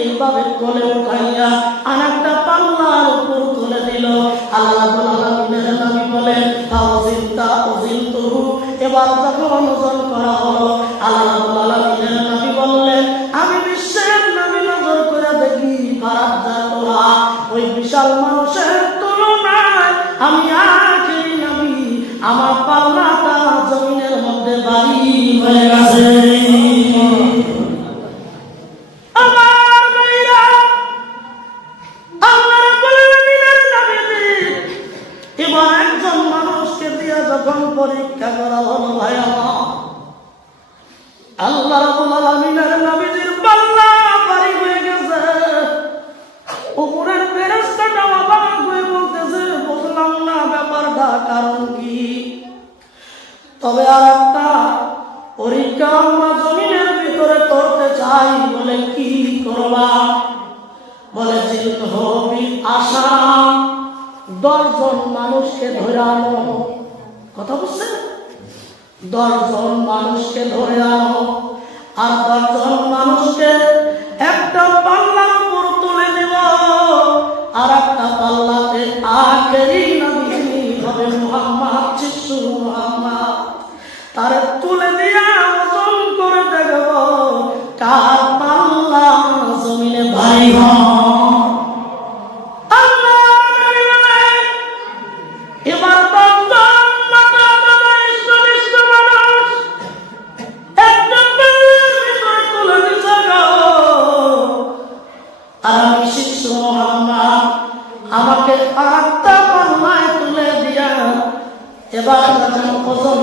এইভাবে কোলে উঠাইয়া আর একটা পাল্লার উপর তুলে দিল। আল্লাহ আলামিনের বলেন ফাউজিনতা উজিনতুহু এবার তাকে ওজন করা হলো, আল্লাহ রাব্বুল নামি বললেন, আমি বিশ্বের নবী নজর করে দেখি ফারাজ্জাতুহা ওই বিশাল পরীক্ষা করা হলো ভাই আমার আল্লাহ নবীজির পাল্লা বাড়ি হয়ে গেছে। উপরের ফেরেশতাটা অবাক হয়ে বলতেছে বুঝলাম না, ব্যাপারটা কারণ কি? তবে আর একটা, পরীক্ষা আমরা জমিনের ভিতরে করতে চাই বলে কি করবা? বলে চিন্ত হবি আশা দশজন মানুষকে ধরে আনো কথা বুঝছেন দশজন মানুষকে ধরে আনো। আর দশজন মানুষকে একটা পাল্লার উপর তুলে দেব। আর একটা পাল্লাতে আখেরি এবার যখন ওজন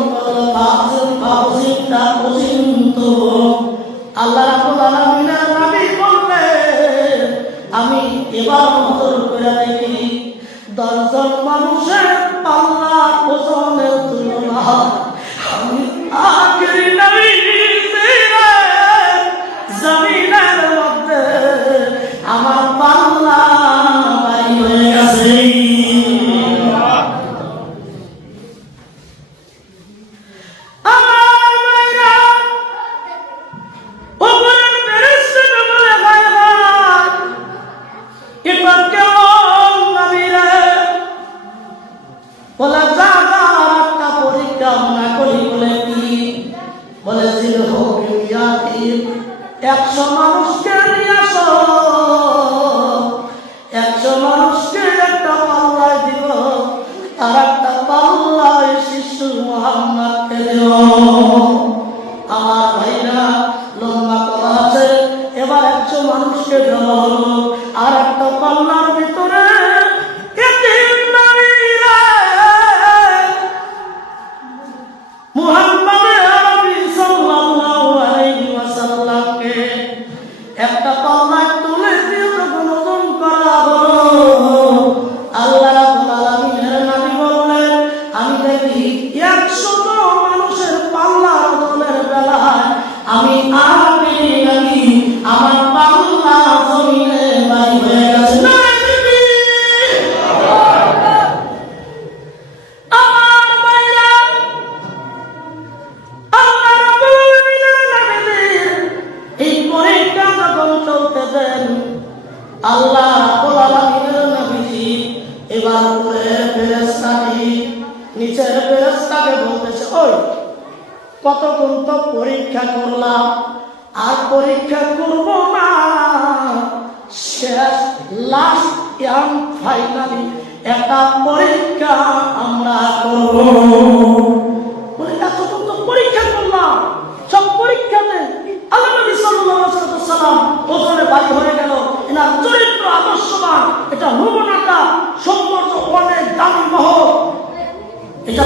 বলে, "যা, যা, একটা পরীক্ষা আমরা করি।" বলে, "কি?" বলেছিল হোক এক একশো কতক্ষণ তো পরীক্ষা করলাম, আর পরীক্ষা করব না। শেষ লাস্ট ইয়াম ফাইনালি একটা পরীক্ষা আমরা করব। পরীক্ষা করলাম, সব বাড়ি হয়ে চরিত্র এটা নমুনাটা সৌন্দর্য অনেক দামি মহৎ। এটা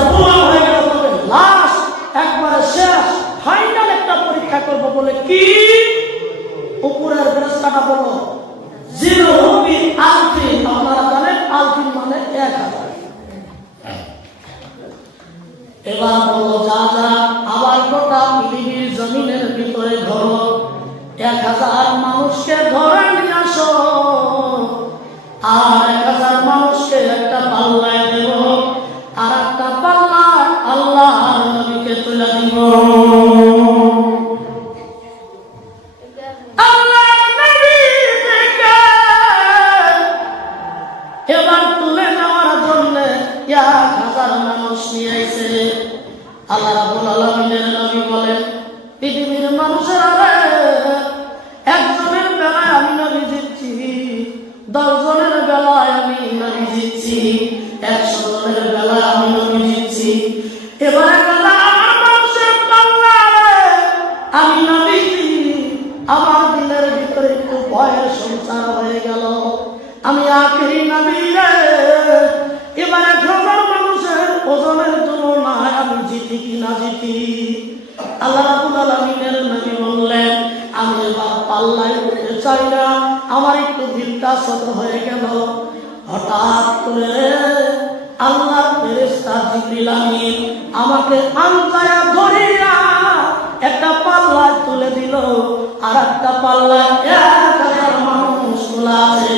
হয়ে গেল তবে লাস্ট একবারে শেষ ফাইনাল একটা পরীক্ষা পরীক্ষা করব বলে কি? উপরের ফেরেস্তাটা বলো জিরো হবি আলফিন। আপনারা জানেন, আলফিন মানে এক হাজার। এবার বলো, যা যা, আবার গোটা পৃথিবীর জমিনের ভিতরে ধরো। এক হাজার মানুষকে ধরে এবার তুলে নেওয়ার জন্য এক হাজার মানুষ নিয়ে এসে আল্লাহ রাবুল আলমিনের নবী বলেন, পৃথিবীর মানুষের একজনের বেলায় আমি নবী জিতছি দশজনের বেলায় আমি নবী জিতছি একশো জনের বেলায় আমি নবী জিতছি এবারে আমি নবী, আমার দিলের ভিতরে একটু ভয়ের সংসার হয়ে গেল। আমি আখেরি নবী রে। এবার হাজার মানুষের ওজনের তুলনায় আমি জিতি কি না জিতি? আল্লাহ রাবুল আলমিনের নবী বললেন, আমি এবার পাল্লায় উঠতে চাই না। আমার একটু দিলটা শত হয়ে গেল। হঠাৎ করে আল্লাহ ফেরেশতা জিবরিল আমিন আমাকে আনতায়া ধরিয়া একটা পাল্লায় তুলে দিল। আর একটা পাল্লায় এক হাজার মানুষ তোলা আছে